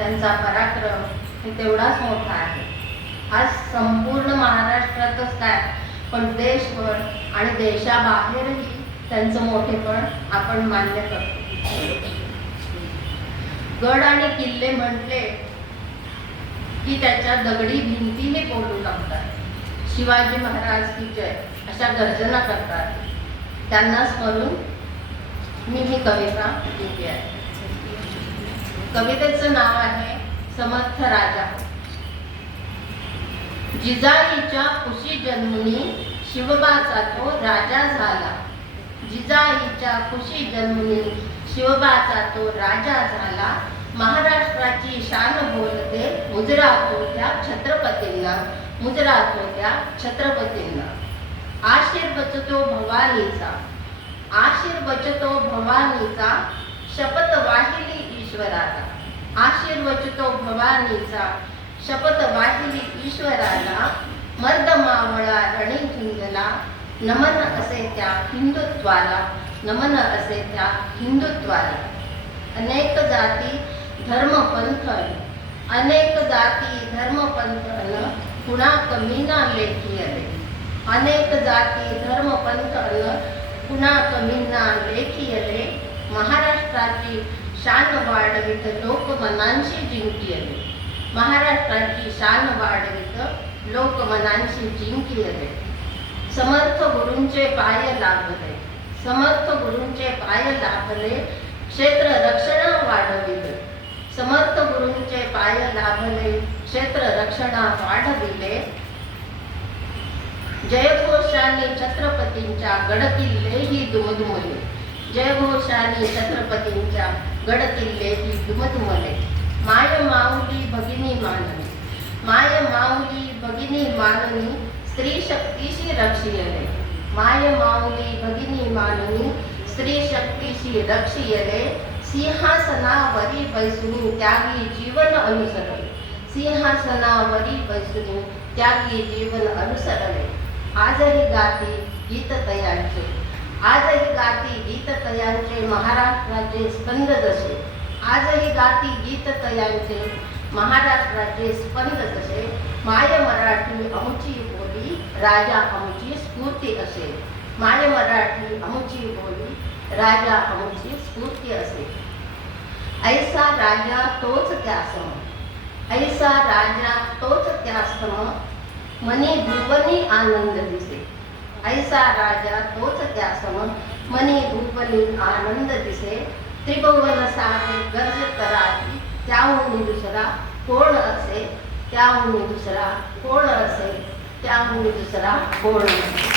त्यांचा पराक्रम हे तेवढाच मोठा आहे. आज संपूर्ण महाराष्ट्रातच काय पण देशभर आणि देशाबाहेरही त्यांचं मोठेपण आपण मान्य करतो. गड आणि किल्ले म्हटले की त्याच्या दगडी भिंतीही बोलू लागतात. शिवाजी महाराज की जय अशा गर्जना करतात. त्यांना स्मरून मी ही कविता लिहिली आहे. कवितेचं नाव आहे समर्थ राजा. जिजाईच्या कुशी जन्मनी शिवबाचा तो राजा झाला. जिजाईच्या कुशी जन्मनी शिवबाचा तो राजा झाला. महाराष्ट्राची शान बोलते मुजरात होत्या छत्रपतींना, मुजरात होत्या छत्रपतींना. आशीर्वचतो भवानीचा, आशीर्वचतो भवानीचा, शपथ वाहिली ईश्वराला. आशीर्वचतो भवानीचा, शपथ वाहिली ईश्वराला. मर्द मावळा रणी झुंजला, नमन असे त्या हिंदुत्वाला, नमन असे त्या हिंदुत्वाला. अनेक जाती धर्मपंथ, अनेक जाती धर्मपंथ कुणा कमीना लेखी आले. अनेक जाती धर्मपंथ कुणा कमीना लेखी आले. महाराष्ट्राची शान वाढवित लोकमनांशी जिंकी आले. महाराष्ट्राची शान वाढवित लोकमनांशी जिंकी आले. समर्थ गुरूंचे पाय लाभले, समर्थ गुरूंचे पाय लाभले. क्षेत्र रक्षण वाढविले, समर्थ गुरूंचे पाय लाभले. क्षेत्र रक्षण वाढविले. जयघोषाने छत्रपतींच्या गडकिल्लेही दुमदुमले. जयघोषाने छत्रपतींच्या गडकिल्लेही दुमदुमले. माय माऊली भगिनी माननी, माय माऊली भगिनी माननी. स्त्री शक्तीशी रक्षियले. माय माऊली भगिनी माननी, स्त्री शक्तीशी रक्षियले. सिंहासनावरी बैसुनी त्यागी जीवन अनुसरले. सिंहासनावरी बैसुनी त्यागी जीवन अनुसरले. आजही गाती गीत तयांचे, आजही गाती गीत तयांचे महाराष्ट्राचे स्पंद जसे. आजही गाती गीत तयांचे महाराष्ट्राचे स्पंद जसे. माय मराठी आमची बोली, राजा आमची स्फूर्ती असे. माय मराठी आमची बोली, राजा आमची स्फूर्ती असे. ऐसा राजा तोच त्यासम, ऐसा राजा तोच त्यासम. मनी भुवनी आनंद दिसे. ऐसा राजा तोच त्यासम, मनी भुवनी आनंद दिसे. त्रिभुवन सारे गर्ज करावी, त्याहून दुसरा कोण असे. त्याहून दुसरा कोण असे. त्याहून दुसरा कोण असे.